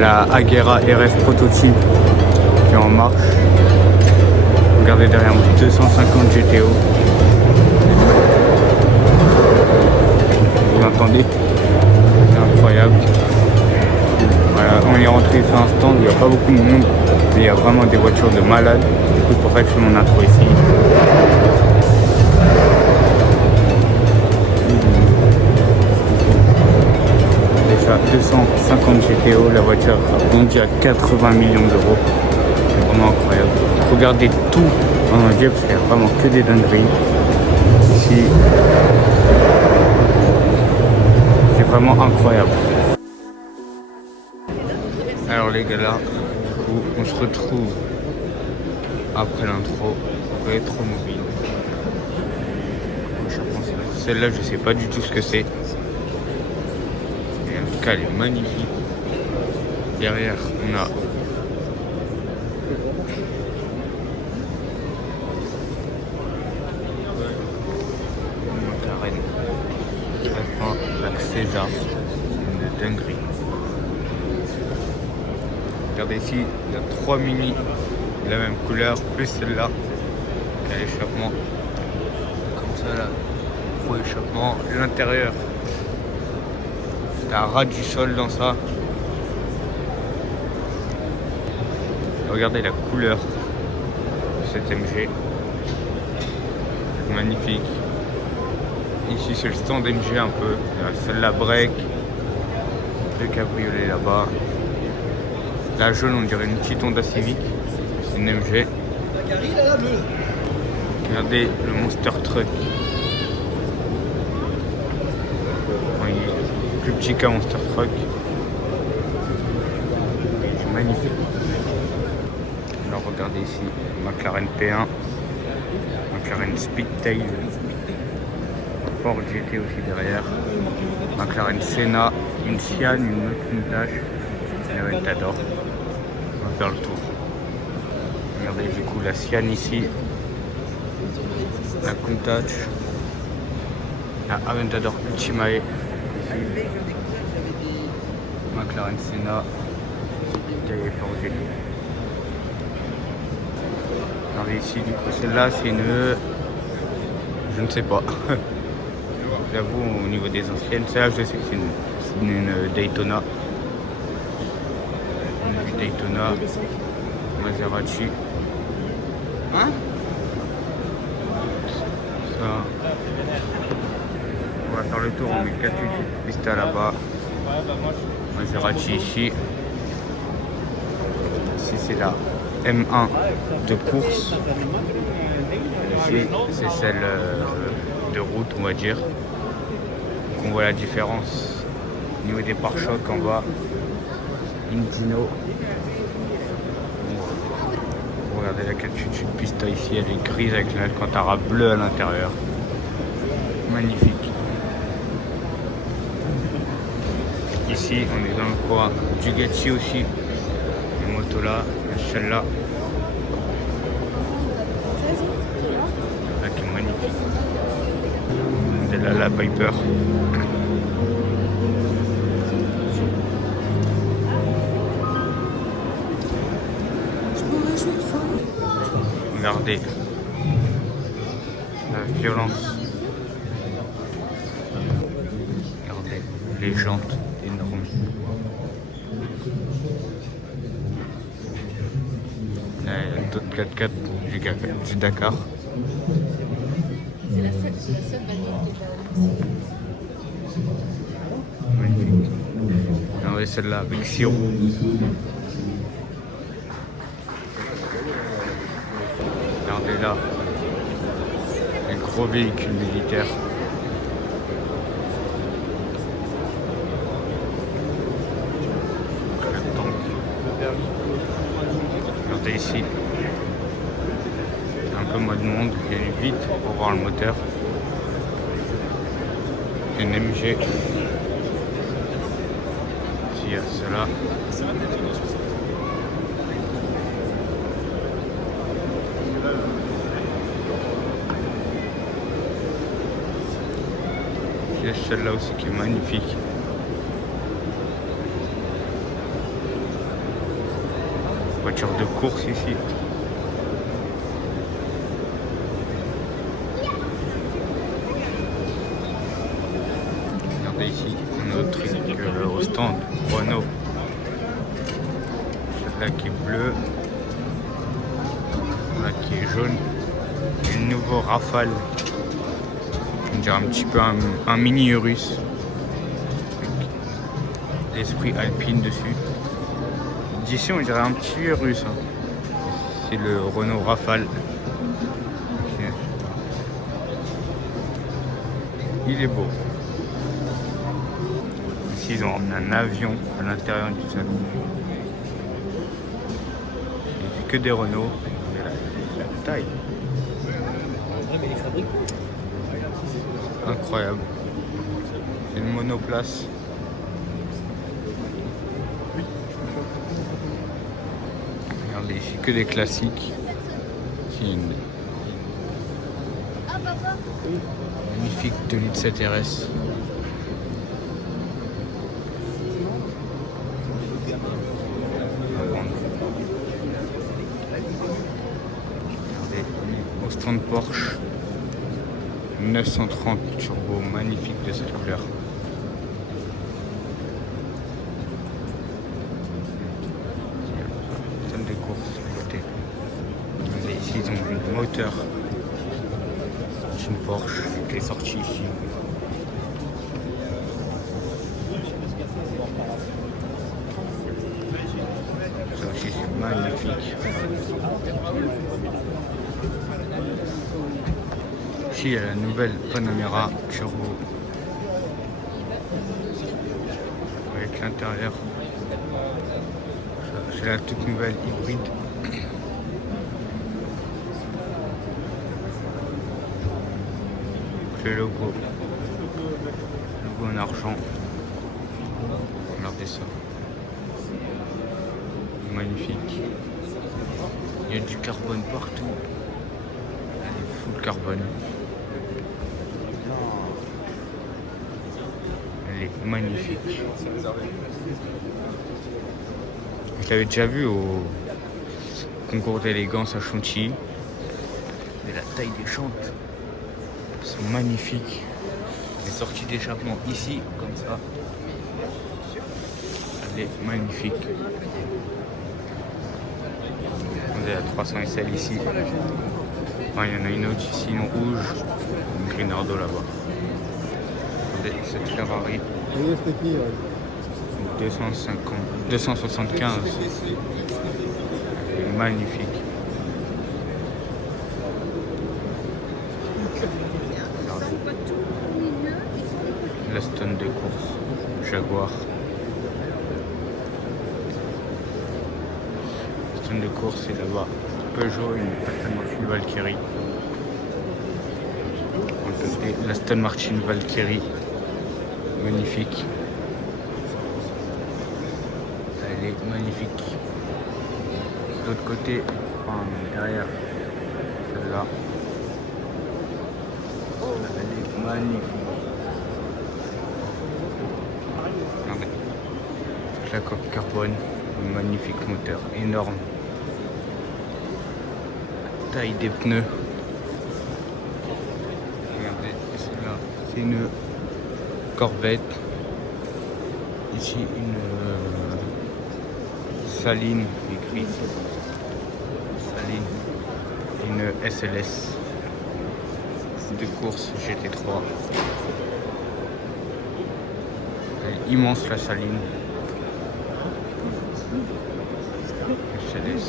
la Agera RF prototype qui est en marche. Regardez derrière moi, 250 GTO. Vous l'entendez? C'est incroyable. Voilà, on est rentré sur un stand où il n'y a pas beaucoup de monde, mais il y a vraiment des voitures de malades. Du coup, c'est pour ça que je fais mon intro ici. Et ça, 250 GTO, la voiture a bondi à 80 millions d'euros. C'est vraiment incroyable. Regardez tout en Dieu, parce qu'il n'y a vraiment que des dingueries. Ici, c'est vraiment incroyable. Alors les gars, là, du coup, on se retrouve après l'intro. Rétromobile. Celle-là, je sais pas du tout ce que c'est. Et en tout cas, elle est magnifique. Derrière, on a McLaren. La César. C'est une dinguerie. Regardez ici, il y a 3 mini de la même couleur, plus celle-là qui a l'échappement. Comme ça là, gros échappement. L'intérieur, t'as un ras du sol dans ça. Regardez la couleur de cette MG. Magnifique. Ici c'est le stand MG un peu. Il y a celle-là break. Le cabriolet là-bas. La jaune, on dirait une petite Honda Civic. C'est une MG. Regardez le Monster Truck. Il est plus petit qu'un Monster Truck. C'est magnifique. Alors regardez ici, McLaren P1, McLaren Speedtail, Ford GT aussi derrière, McLaren Senna, une Sian, une Countach, une Aventador. On va faire le tour. Regardez du coup la Sian ici, la Countach, la Aventador Ultimae ici, McLaren Senna, Speedtail et Ford GT. Regardez ici du coup celle-là c'est une... je ne sais pas. J'avoue au niveau des anciennes, celle-là je sais que c'est une Daytona. Une Daytona, Maserati. Hein? Ça. On va faire le tour, on met 4 Vista là-bas. Maserati ici. Ici c'est la M1 de course. Ici c'est celle de route on va dire. Donc on voit la différence au niveau des pare-chocs en bas. Indino. Regardez la 488 Pista ici, elle est grise avec l'Alcantara bleu à l'intérieur. Magnifique. Ici on est dans le coin du Bugatti aussi. Une moto là, celle-là. Là qui est magnifique. C'est là la Piper. Regardez la violence. Regardez les jantes énormes. Là, il y a d'autres 4x4 du Dakar. C'est la seule vanille. Magnifique. Regardez celle-là avec sirop. Regardez là, les gros véhicules militaires. Le tank. Regardez ici. Un peu moins de monde, il y a une vite pour voir le moteur. Une MG. Ici il y a cela. Il y a celle-là aussi qui est magnifique. voiture de course ici. Regardez ici, un autre truc au stand Renault. Celle-là qui est bleue, celle-là qui est jaune. Et le nouveau Rafale. On dirait un petit peu un mini Urus. L'esprit alpine dessus. D'ici on dirait un petit Urus. Hein. C'est le Renault Rafale. Il est beau. Ici ils ont emmené un avion à l'intérieur du salon. Il fait que des Renault. La taille. Incroyable. C'est une monoplace. Regardez ici que des classiques. Ici une magnifique 2 litres 7 RS. Regardez au stand Porsche 930 turbo, magnifique de cette couleur. Stand de course à côté. Regardez, ici ils ont vu le moteur. C'est une Porsche qui est sortie ici. Ça aussi c'est magnifique. Ici il y a la nouvelle Panamera Turbo avec l'intérieur. C'est la toute nouvelle hybride. Le logo en argent. Regardez ça. Magnifique. Il y a du carbone partout. Elle est full carbone. Elle est magnifique. Je l'avais déjà vu au concours d'élégance à Chantilly. Mais la taille des chantes sont magnifiques. Les sorties d'échappement ici, comme ça. Elle est magnifique. On est à 300 SL ici. Enfin, il y en a une autre ici, une rouge, une Grinardo là-bas. Regardez cette Ferrari. 275. Elle est magnifique. La stone de course, Jaguar. La stone de course, c'est là-bas. Peugeot, une Aston Martin Valkyrie. La Aston Martin Valkyrie, magnifique. Elle est magnifique. De l'autre côté, enfin, derrière, celle-là. Elle est magnifique. Regardez. Toute la coque carbone, un magnifique moteur, énorme. Taille des pneus. Regardez, celle-là, c'est une Corvette. Ici, une Saline, écrit Saline. Une SLS. De course GT3. Elle est immense la Saline. SLS.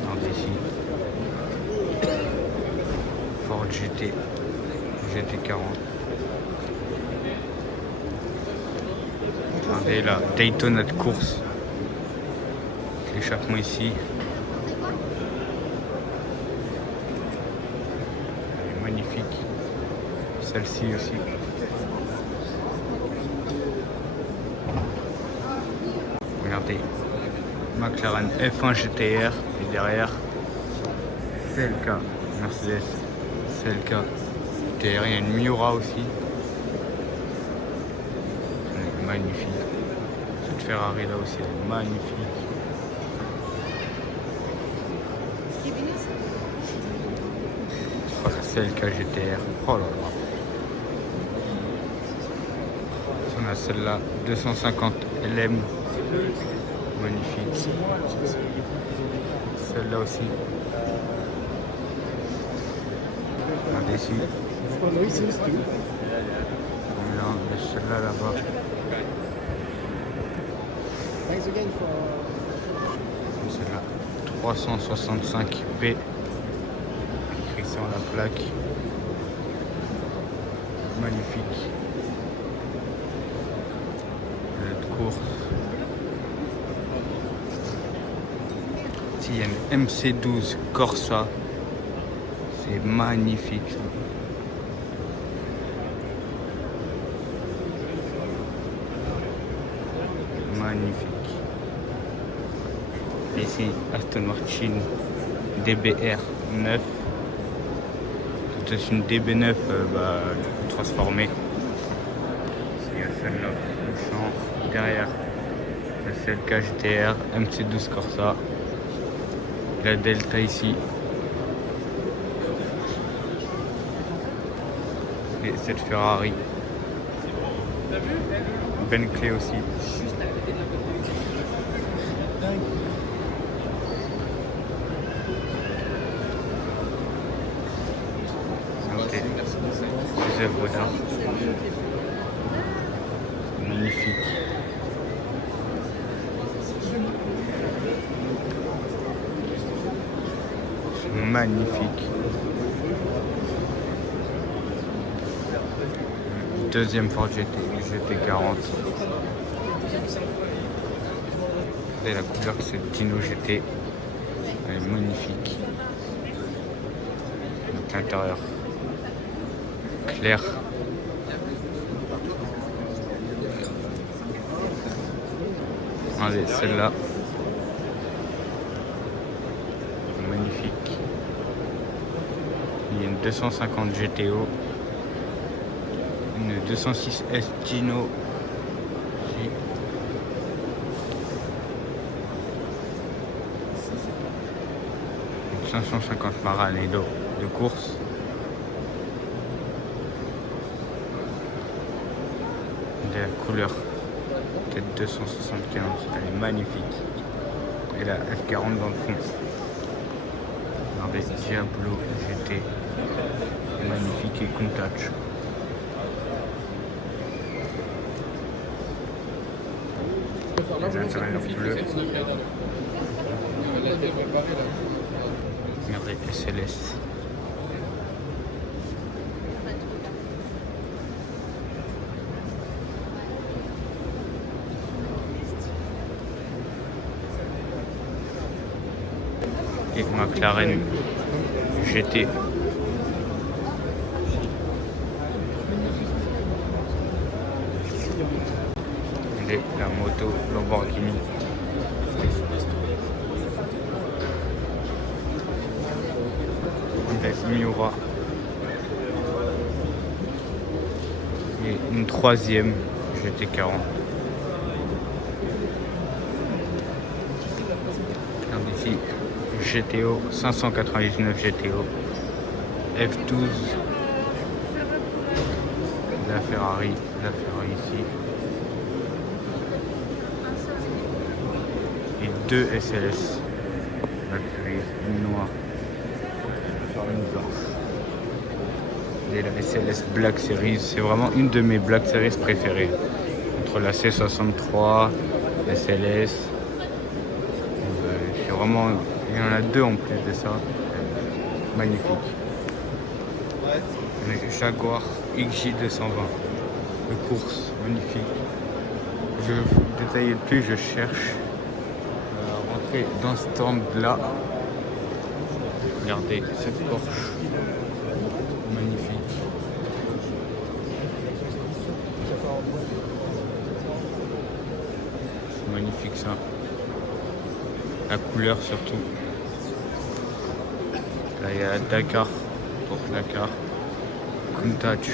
Regardez ici. Ford GT40. Regardez la Daytona de course. L'échappement ici. Elle est magnifique. Celle-ci aussi. Regardez. McLaren F1 GTR et derrière CLK Mercedes CLK GTR. Il y a une Miura aussi. Elle est magnifique. Cette Ferrari là aussi, elle est magnifique. Oh, celle KGTR. Oh là là. On a celle-là, 250 LM. Magnifique. Celle-là aussi. Regardez ici. Celle-là là-bas. Celle-là, 365B. Écrit sur la plaque. Magnifique. De course. Ici, il y a une MC12 Corsa. C'est magnifique ça. Magnifique. Ici, Aston Martin DBR 9. C'est une DB9 transformée. Il y a celle-là, le champ. Derrière, c'est le KGTR MC12 Corsa. La Delta ici. Et cette Ferrari. Bentley aussi. Ok. Des œuvres d'art. Magnifique. Magnifique. Deuxième Ford GT40. Et la couleur c'est Dino GT. Elle est magnifique. Donc l'intérieur clair. Allez, celle-là. Magnifique. Il y a une 250 GTO. Une 206S Dino. 550 Maranello de course. De la couleur peut-être 275, elle est magnifique. Et la F40 dans le fond. Regardez, Diablo GT, magnifique et Countach. L'intérieur bleu. Regardez, SLS. Et McLaren GT. Et la moto Lamborghini. Miura. Et une troisième GT40. Regardez ici, GTO 599 GTO F12. La Ferrari ici. Et deux SLS. Une noire. Une blanche. Et la SLS Black Series, c'est vraiment une de mes Black Series préférées. Entre la C63, SLS. C'est vraiment. Il y en a deux en plus de ça. Magnifique. Le Jaguar XJ220 de course, magnifique. Je vais vous détailler le plus, je cherche à rentrer dans ce stand là. Regardez cette Porsche, magnifique. C'est magnifique ça. La couleur surtout. Là il y a Dakar, Porsche Dakar, Countach.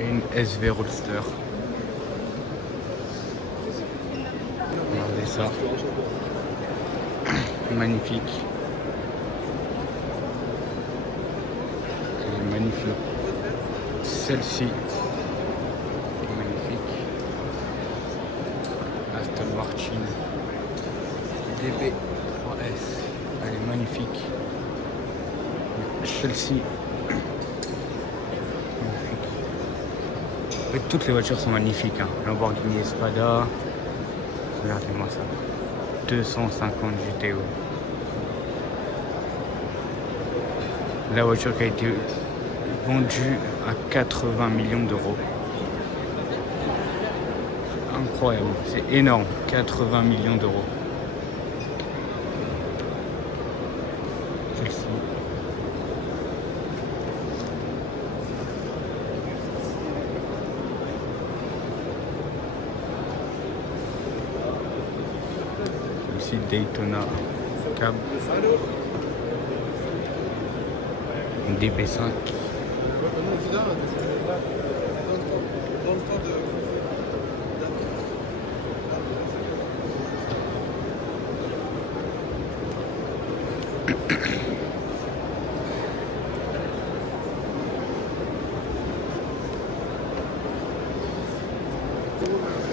Et une SV Roadster. Regardez ça. Magnifique. C'est magnifique. Celle-ci. Magnifique. Aston Martin DB3S. Elle est magnifique. Celle-ci. Magnifique. En fait, toutes les voitures sont magnifiques. Hein. Lamborghini Espada. Regardez-moi ça. 250 GTO. La voiture qui a été vendue à 80 millions d'euros. Incroyable, c'est énorme, 80 millions d'euros. Celle-ci. Celle-ci Daytona Cab. DB5.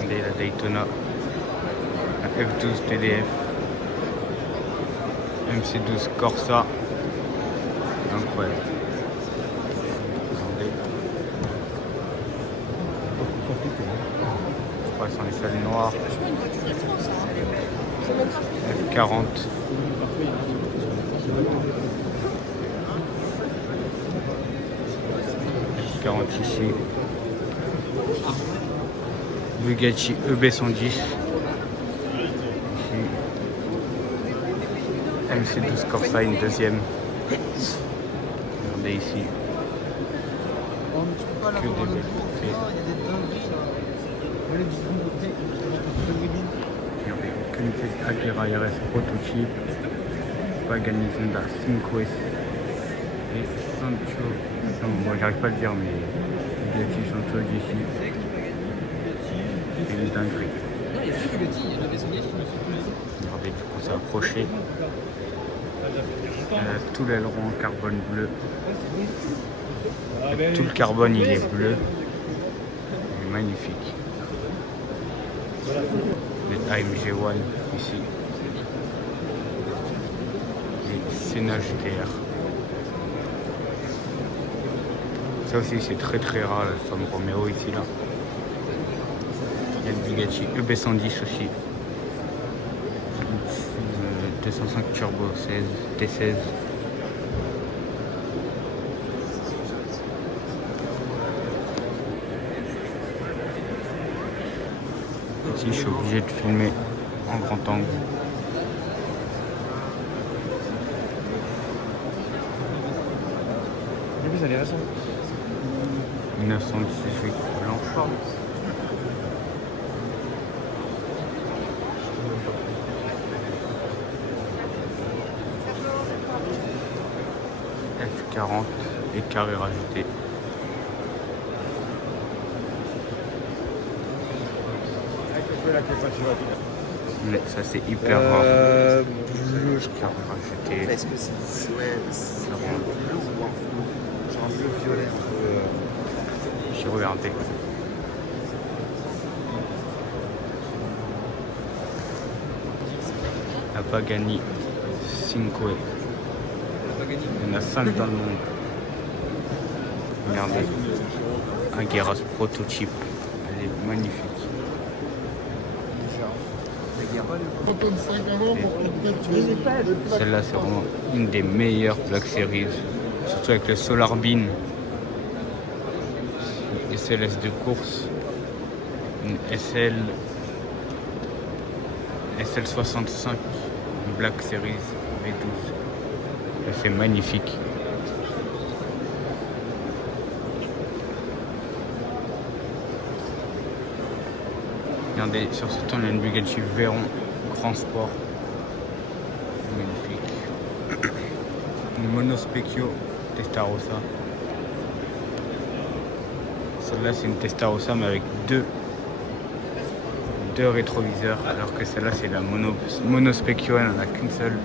Regardez la Daytona, la F12 TDF, MC12 Corsa, incroyable. Regardez. Je crois que ce sont les salles noires. F40. F40 ici. Bugatti EB110. Ici. MC12 Corsa, une deuxième. Regardez ici. Que des belles poupées. Regardez, Koenigsegg Agera RS prototype. Pagani Zonda 5 et Sancho. Non, moi j'arrive pas à le dire, mais Bugatti Sancho d'ici. C'est une dinguerie. Regardez, du coup, c'est approché. Elle a tout l'aileron en carbone bleu. Et tout le carbone, il est bleu. Il est magnifique. Les AMG One ici. Et Senna GTR. Ça aussi, c'est très très rare, le Sam Romeo ici là. Il y a le Bugatti EB110 aussi. 205 Turbo 16, T16. Ici, je suis obligé de filmer en grand angle. En plus, elle est récente. 1918 blanche. F40 et carré rajouté. Mais ça c'est hyper rare. Bleu, je crois. Carré rajouté. Est-ce que c'est bleu ou genre un bleu violet J'ai regardé. La Pagani 5. Il y en a 5 dans le monde. Regardez. Un Geras prototype. Elle est magnifique. Celle-là, c'est vraiment une des meilleures Black Series. Surtout avec le Solar Beam. Une SLS de course. Une SL65. Une Black Series V12. C'est magnifique. Regardez, sur ce temps, il y a une Bugatti Veyron Grand Sport. Magnifique. Une Monospecchio Testarossa. Celle-là, c'est une Testarossa, mais avec deux rétroviseurs, alors que celle-là, c'est la monospecchio, elle n'en a qu'une seule.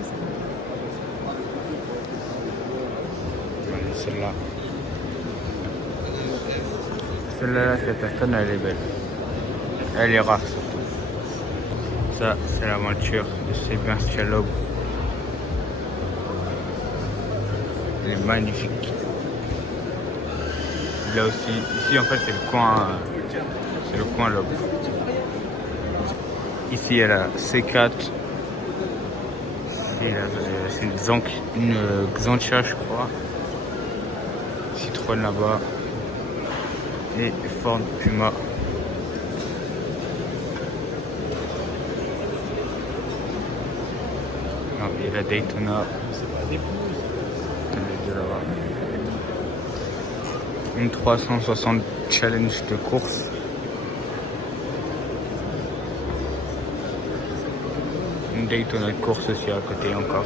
Voilà, celle-là. Celle-là, cette Aston, elle est belle. Elle est rare, surtout. Ça, c'est la voiture de Sébastien Loeb. Elle est magnifique. Là aussi, ici en fait c'est le coin Loeb. Ici il y a la C4. C'est une Xantia je crois. Citroën là-bas. Et Ford Puma. Non, il y a la Daytona. Les deux là-bas. Une 360 challenge de course. Une Daytona de course aussi à côté encore.